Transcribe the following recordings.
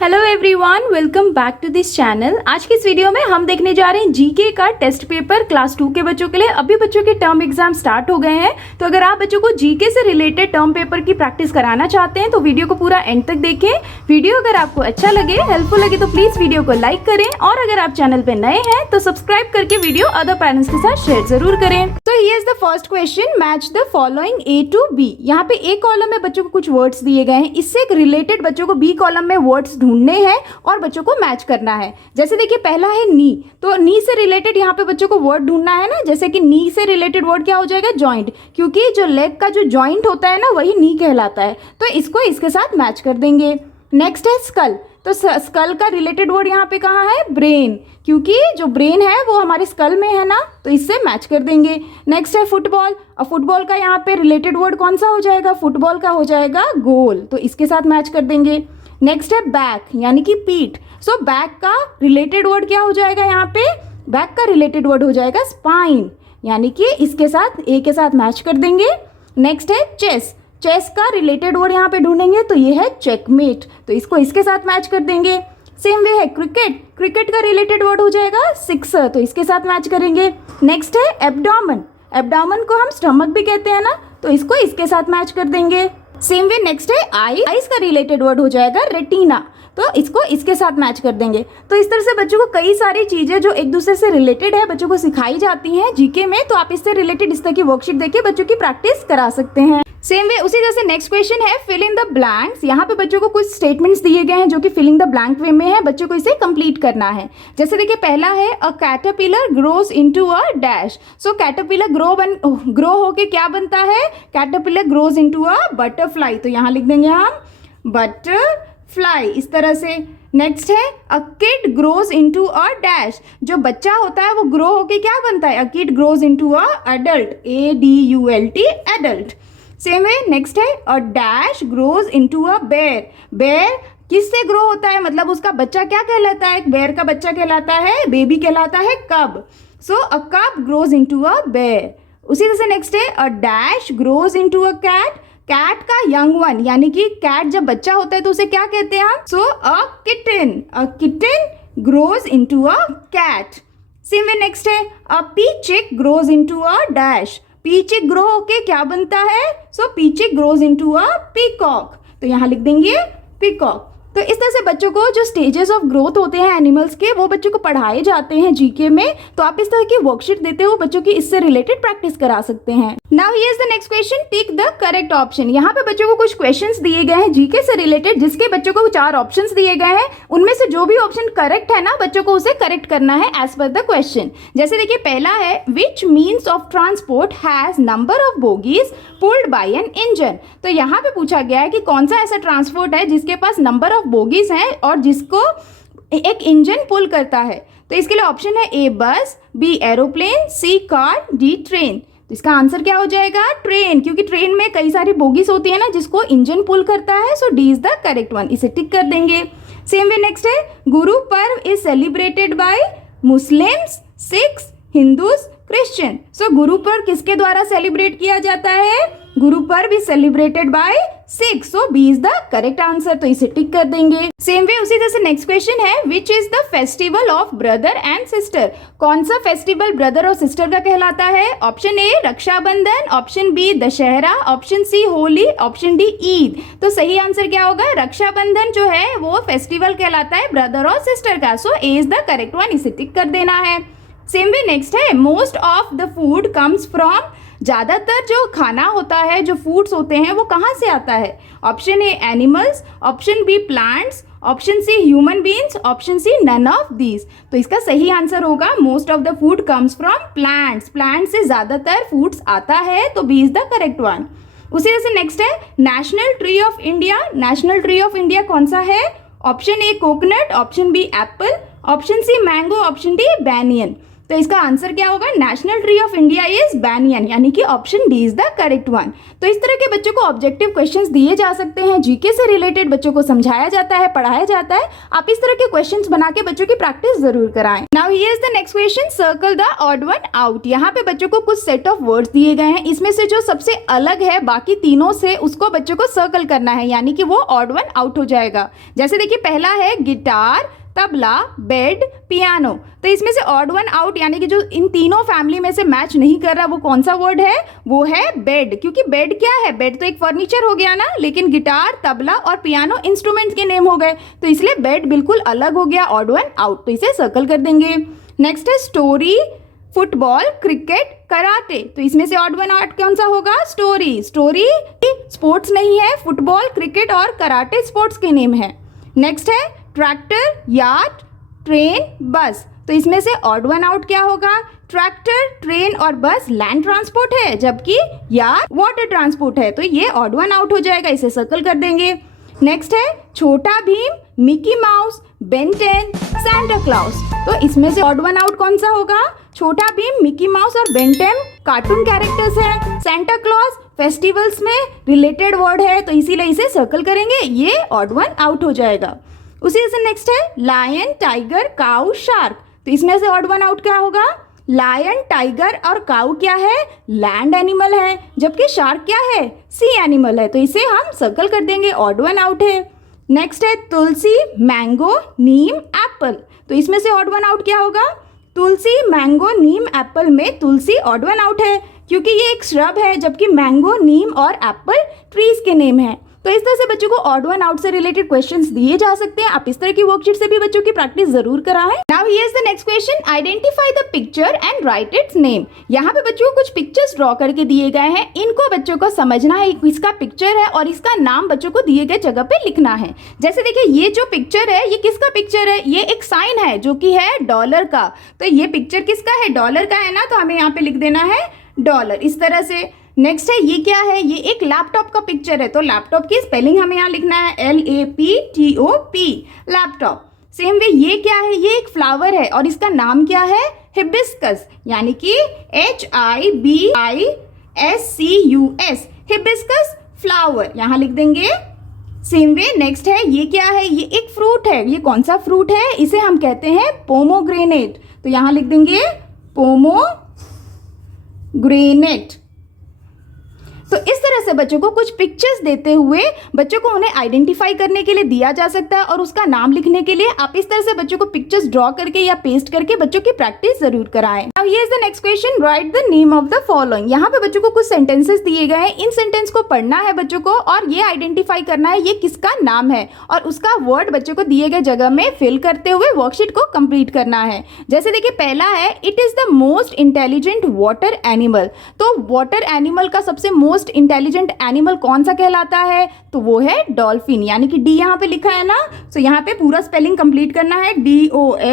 Hello everyone, welcome back to this channel. आज की इस वीडियो में हम देखने जा रहे हैं जीके का टेस्ट पेपर क्लास 2 के बच्चों के लिए। अभी बच्चों के टर्म एग्जाम स्टार्ट हो गए हैं, तो अगर आप बच्चों को जीके से रिलेटेड टर्म पेपर की प्रैक्टिस कराना चाहते हैं तो वीडियो को पूरा एंड तक देखें। वीडियो अगर आपको अच्छा लगे, हेल्पफुल लगे तो प्लीज वीडियो को लाइक करें, और अगर आप चैनल पे नए हैं तो सब्सक्राइब करके वीडियो अदर पेरेंट्स के साथ शेयर जरूर करें। तो here is the first question, match the following A to B. यहाँ पे ए कॉलम में बच्चों को कुछ वर्ड्स दिए गए हैं, इससे रिलेटेड बच्चों को बी कॉलम में वर्ड्स ढूंढने हैं और बच्चों को मैच करना है। जैसे देखिए पहला है नी, तो नी से रिलेटेड यहाँ पे बच्चों को वर्ड ढूंढना है ना। जैसे कि नी से रिलेटेड वर्ड क्या हो जाएगा, जॉइंट, क्योंकि जो लेग का जो जॉइंट होता है ना वही नी कहलाता है, तो इसको इसके साथ मैच कर देंगे। नेक्स्ट है स्कल, तो स्कल का रिलेटेड वर्ड यहाँ पे कहाँ है, ब्रेन, क्योंकि जो ब्रेन है वो हमारे स्कल में है ना, तो इससे मैच कर देंगे। नेक्स्ट है फुटबॉल, और फुटबॉल का यहाँ पे रिलेटेड वर्ड कौन सा हो जाएगा, फुटबॉल का हो जाएगा गोल, तो इसके साथ मैच कर देंगे। नेक्स्ट है बैक, यानी कि पीठ, सो बैक का रिलेटेड वर्ड क्या हो जाएगा, यहाँ पे बैक का रिलेटेड वर्ड हो जाएगा स्पाइन, यानी कि इसके साथ ए के साथ मैच कर देंगे। नेक्स्ट है चेस, चेस का रिलेटेड वर्ड यहाँ पे ढूंढेंगे तो ये है चेकमेट, तो इसको इसके साथ मैच कर देंगे। सेम वे है क्रिकेट, क्रिकेट का रिलेटेड वर्ड हो जाएगा सिक्सर, तो इसके साथ मैच करेंगे। नेक्स्ट है एब्डोमेन, एब्डोमेन को हम स्टमक भी कहते हैं ना, तो इसको इसके साथ मैच कर देंगे। सेम वे नेक्स्ट है आई, आईज का रिलेटेड वर्ड हो जाएगा रेटिना, तो इसको इसके साथ मैच कर देंगे। तो इस तरह से बच्चों को कई सारी चीजें जो एक दूसरे से रिलेटेड है बच्चों को सिखाई जाती हैं जीके में, तो आप इससे रिलेटेड इस तरह की वर्कशीट देखिए बच्चों की प्रैक्टिस करा सकते हैं। सेम वे उसी तरह से नेक्स्ट क्वेश्चन है फिल इन द ब्लैंक्स। यहाँ पे बच्चों को कुछ स्टेटमेंट्स दिए गए हैं जो कि फिलिंग द ब्लैंक वे में है, बच्चों को इसे कंप्लीट करना है। जैसे देखिए पहला है a caterpillar grows into a dash, so caterpillar grow होके क्या बनता है, caterpillar grows into a butterfly, तो यहाँ लिख देंगे हम बटरफ्लाई इस तरह से। नेक्स्ट है a kid grows into a dash, जो बच्चा होता है वो ग्रो होके क्या बनता है, a kid grows into a adult, ADULT adult. Same है नेक्स्ट है a dash grows into a bear, bear किससे ग्रो होता है, मतलब उसका बच्चा क्या कहलाता है, बेयर का बच्चा कहलाता है, बेबी कहलाता है कब, सो अ कब ग्रोज इनटू अ बेयर। उसी तरह से नेक्स्ट है a dash grows into a cat, cat का यंग वन, यानी कि कैट जब बच्चा होता है तो उसे क्या कहते हैं हम, so a kitten grows into a cat. Same way next है a peachick grows into a dash, peachick grow होके क्या बनता है, so peachick grows into a peacock, तो यहाँ लिख देंगे पीकॉक। तो इस तरह से बच्चों को जो स्टेजेस ऑफ ग्रोथ होते हैं एनिमल्स के वो बच्चों को पढ़ाए जाते हैं जीके में, तो आप इस तरह की वर्कशीट देते हो बच्चों की इससे रिलेटेड प्रैक्टिस करा सकते हैं। Now here is the next question, tick the correct option. यहाँ पे बच्चों को कुछ क्वेश्चंस दिए गए हैं जीके से रिलेटेड, जिसके बच्चों को 4 ऑप्शंस दिए गए हैं, उनमें से जो भी ऑप्शन करेक्ट है ना बच्चों को उसे करेक्ट करना है एज पर द क्वेश्चन। जैसे देखिए पहला है which means of transport has number of bogies pulled by an engine, तो यहाँ पे पूछा गया है कि कौन सा ऐसा ट्रांसपोर्ट है जिसके पास नंबर ऑफ बोगीज हैं और जिसको एक इंजन पुल करता है। तो इसके लिए ऑप्शन है ए बस, बी एरोप्लेन, सी कार, डी ट्रेन। तो इसका आंसर क्या हो जाएगा, ट्रेन, क्योंकि ट्रेन में कई सारी बोगीज होती है ना जिसको इंजन पुल करता है, so D is the correct one, इसे टिक कर देंगे। सेम वे नेक्स्ट है Guru Parv is celebrated by Muslims, Sikhs, Hindus, Christian, so Guru Parv किसके द्वारा सेलिब्रेट किया जाता है, Guru Parv is celebrated by Sikhs, so B is the correct answer, तो इसे टिक कर देंगे। सेम वे उसी तरह से नेक्स्ट क्वेश्चन है which is the festival of brother and sister, कौन सा फेस्टिवल ब्रदर और सिस्टर का कहलाता है। Option A Rakshabandhan, option B Dussehra, option C Holi, option D Eid. तो सही आंसर क्या होगा, रक्षाबंधन जो है वो फेस्टिवल कहलाता है ब्रदर और सिस्टर का, सो ए इज द करेक्ट वन, इसे टिक कर देना है। सेम वे नेक्स्ट है most of the food comes from, ज़्यादातर जो खाना होता है जो फूड्स होते हैं वो कहाँ से आता है। Option A animals, option B plants, option C human beings, option C none of these. तो इसका सही आंसर होगा most of the food comes from plants, plant से ज़्यादातर फूड्स आता है, तो B is the correct one. उसी तरह से नेक्स्ट है national tree of India, national tree of India कौन सा है। Option A coconut, option B apple, option C mango, option D banyan. तो इसका आंसर क्या होगा, national tree of India is banyan, यानी कि option D is the correct one. तो इस तरह के बच्चों को ऑब्जेक्टिव क्वेश्चंस दिए जा सकते हैं, जीके से रिलेटेड बच्चों को समझाया जाता है, पढ़ाया जाता है। आप इस तरह के क्वेश्चंस बना के बच्चों की प्रैक्टिस जरूर कराएं। Now here is the next question, circle the odd one out. यहाँ पे बच्चों को कुछ सेट ऑफ वर्ड्स दिए गए हैं, इसमें से जो सबसे अलग है बाकी तीनों से उसको बच्चों को सर्कल करना है, यानी कि वो ऑड वन आउट हो जाएगा। जैसे देखिए पहला है गिटार, तबला, बेड, पियानो। तो इसमें से ऑड वन आउट यानी कि जो इन तीनों फैमिली में से मैच नहीं कर रहा वो कौन सा वर्ड है, वो है बेड। क्योंकि बेड क्या है, बेड तो एक फर्नीचर हो गया ना, लेकिन गिटार, तबला और पियानो इंस्ट्रूमेंट्स के नेम हो गए, तो इसलिए बेड बिल्कुल अलग हो गया, ऑड वन आउट, तो इसे सर्कल कर देंगे। नेक्स्ट है स्टोरी, फुटबॉल, क्रिकेट, कराटे। तो इसमें से ऑड वन आउट कौन सा होगा, स्टोरी। स्टोरी स्पोर्ट्स नहीं है, फुटबॉल, क्रिकेट और कराटे स्पोर्ट्स के नेम है। नेक्स्ट है ट्रैक्टर, यार्ड, ट्रेन, बस। तो इसमें से ऑड वन आउट क्या होगा, ट्रैक्टर, ट्रेन और बस लैंड ट्रांसपोर्ट है, जबकि यार्ड वाटर ट्रांसपोर्ट है, तो ये ऑड वन आउट हो जाएगा, इसे सर्कल कर देंगे। नेक्स्ट है छोटा Bhim, Mickey mouse, Ben 10, Santa Claus. तो इसमें से ऑड वन आउट कौन सा होगा, छोटा भीम, मिकी माउस और बेन 10 कार्टून कैरेक्टर्स हैं, सांता क्लॉज फेस्टिवल्स में रिलेटेड वर्ड है, तो इसीलिए इसे सर्कल करेंगे, ये ऑड वन आउट हो जाएगा। उसी से नेक्स्ट है लायन, टाइगर, काऊ, शार्क। तो इसमें से ऑड वन आउट क्या होगा, लायन, टाइगर और काऊ क्या है, लैंड एनिमल है, जबकि शार्क क्या है, सी एनिमल है, तो इसे हम सर्कल कर देंगे, ऑड वन आउट है। नेक्स्ट है तुलसी, मैंगो, नीम, एप्पल। तो इसमें से ऑड वन आउट क्या होगा, तुलसी, मैंगो, नीम, एप्पल में तुलसी ऑड वन आउट है, क्योंकि ये एक श्रब है, जबकि मैंगो, नीम और एप्पल ट्रीज के नेम है। तो इस तरह से बच्चों को ऑड वन आउट से रिलेटेड क्वेश्चंस दिए जा सकते हैं, आप इस तरह की वर्कशीट से भी बच्चों की प्रैक्टिस जरूर कराएं। Now here is the next question, identify the picture and right it's name. यहाँ पे बच्चों को कुछ पिक्चर्स ड्रॉ करके दिए गए हैं, इनको बच्चों को समझना है किसका पिक्चर है और इसका नाम बच्चों को दिए गए जगह पे लिखना है। जैसे देखिए ये जो पिक्चर है ये किसका पिक्चर है, ये एक साइन है जो कि है डॉलर का, तो ये पिक्चर किसका है, डॉलर का है ना, तो हमें यहाँ पे लिख देना है डॉलर, इस तरह से। नेक्स्ट है ये क्या है, ये एक लैपटॉप का पिक्चर है, तो लैपटॉप की स्पेलिंग हमें यहाँ लिखना है LAPTOP, लैपटॉप। सेम वे ये क्या है, ये एक फ्लावर है और इसका नाम क्या है, हिबिस्कस, यानी कि HIBISCUS, हिबिस्कस फ्लावर, यहाँ लिख देंगे। सेम वे नेक्स्ट है ये क्या है, ये एक फ्रूट है, ये कौन सा फ्रूट है, इसे हम कहते हैं पोमोग्रेनेट, तो यहाँ लिख देंगे पोमोग्रेनेट। तो इस तरह से बच्चों को कुछ पिक्चर्स देते हुए बच्चों को उन्हें आइडेंटिफाई करने के लिए दिया जा सकता है, और उसका नाम लिखने के लिए आप इस तरह से बच्चों को पिक्चर्स ड्रॉ करके या पेस्ट करके बच्चों की प्रैक्टिस जरूर कराएं। Now here is the next question, right the name of the following. यहाँ पे बच्चों को कुछ सेंटेंसेस दिए गए हैं, इन सेंटेंस को पढ़ना है बच्चों को और ये आइडेंटिफाई करना है ये किसका नाम है, और उसका वर्ड बच्चों को दिए गए जगह में फिल करते हुए वर्कशीट को कंप्लीट करना है। जैसे देखिए पहला है, it is the most intelligent water animal. तो वाटर एनिमल का सबसे मोस्ट इंटेलिजेंट एनिमल कौन सा कहलाता है, तो वो है डॉल्फिन, यानी कि डी यहाँ पे लिखा है ना, तो यहाँ पे पूरा स्पेलिंग कंप्लीट करना है, DOLPHIN,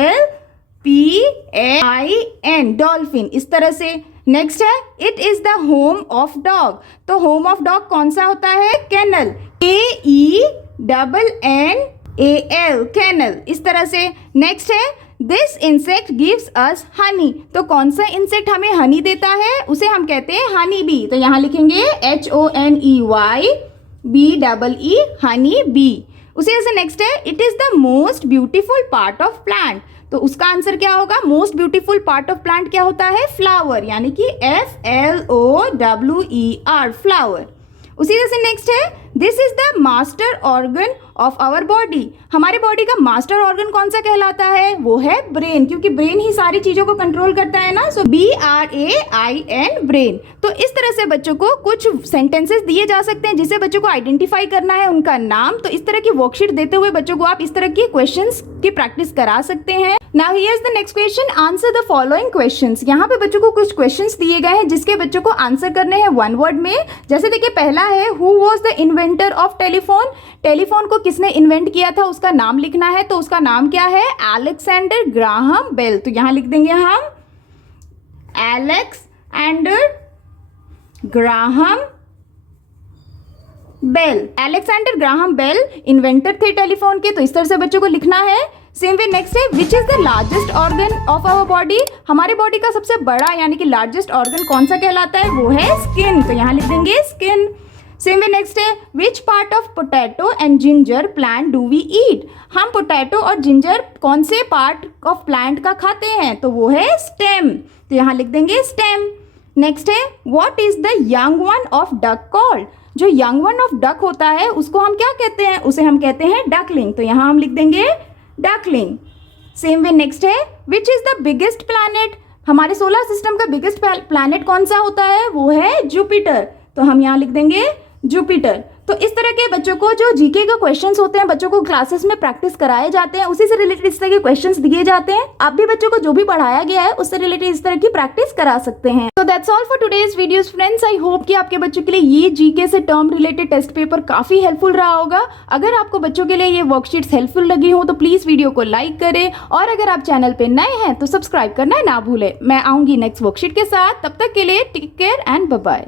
डॉल्फिन, इस तरह से। नेक्स्ट है, it is the home of dog. तो होम ऑफ डॉग कौन सा होता है, कैनल, KENNAL, कैनल, इस तरह से। नेक्स्ट है, this insect gives us Honey. तो कौन सा इंसेक्ट हमें हनी देता है, उसे हम कहते हैं हनी बी, तो यहाँ लिखेंगे HONEYBEE, हनी बी। उसी तरह से नेक्स्ट है, it is the most beautiful part of plant. तो उसका आंसर क्या होगा, most beautiful part of plant क्या होता है, फ्लावर, यानी कि FLOWER, फ्लावर। उसी तरह से नेक्स्ट है, this is the master organ of our body. हमारे बॉडी का मास्टर ऑर्गन कौन सा कहलाता है, वो है ब्रेन, क्योंकि ब्रेन ही सारी चीजों को कंट्रोल करता है ना, सो BRAIN, ब्रेन। तो इस तरह से बच्चों को कुछ सेंटेंसेस दिए जा सकते हैं जिसे बच्चों को आइडेंटिफाई करना है उनका नाम। तो इस तरह की वर्कशीट देते हुए बच्चों को आप इस तरह की क्वेश्चंस की प्रैक्टिस करा सकते हैं। Now here is the next question, answer the following questions. यहाँ पे बच्चों को कुछ क्वेश्चंस दिए गए हैं जिसके बच्चों को आंसर करने हैं वन वर्ड में। जैसे देखिए पहला है, who was the inventor of telephone. Telephone को किसने इन्वेंट किया था उसका नाम लिखना है, तो उसका नाम क्या है, अलेक्जेंडर ग्राहम बेल। तो यहाँ लिख देंगे हम Alexander Graham Bell. Alexander Graham Bell inventor थे टेलीफोन के, तो इस तरह से बच्चों को लिखना है। सेम वे नेक्स्ट है, which is the largest organ of our body. हमारे बॉडी का सबसे बड़ा यानी कि लार्जेस्ट ऑर्गन कौन सा कहलाता है, वो है स्किन। तो यहाँ लिख देंगे स्किन। सेम वे नेक्स्ट है, which part of potato and ginger plant do we eat. हम पोटैटो और जिंजर कौन से पार्ट ऑफ प्लांट का खाते हैं, तो वो है स्टेम। तो यहाँ लिख देंगे स्टेम। नेक्स्ट है, what is the young one of duck called. जो यंग वन ऑफ डक होता है उसको हम क्या कहते हैं, उसे हम कहते हैं डकलिंग। तो यहाँ हम लिख देंगे डकलिंग। सेम वे नेक्स्ट है, which is the biggest planet. हमारे सोलर सिस्टम का बिगेस्ट प्लैनेट कौन सा होता है, वो है जुपिटर। तो हम यहाँ लिख देंगे जुपिटर। तो इस तरह के बच्चों को जो जीके का क्वेश्चंस होते हैं, बच्चों को क्लासेस में प्रैक्टिस कराए जाते हैं, उसी से रिलेटेड इस तरह के क्वेश्चंस दिए जाते हैं। आप भी बच्चों को जो भी पढ़ाया गया है उससे रिलेटेड इस तरह की प्रैक्टिस करा सकते हैं। तो that's all for today's videos friends. I hope कि आपके बच्चों के लिए ये जीके से टर्म रिलेटेड टेस्ट पेपर काफी हेल्पफुल रहा होगा। अगर आपको बच्चों के लिए ये वर्कशीट्स हेल्पफुल लगी हो तो प्लीज वीडियो को लाइक करें, और अगर आप चैनल पे नए हैं तो सब्सक्राइब करना ना भूलें। मैं आऊंगी नेक्स्ट वर्कशीट के साथ, तब तक के लिए take care and bye bye.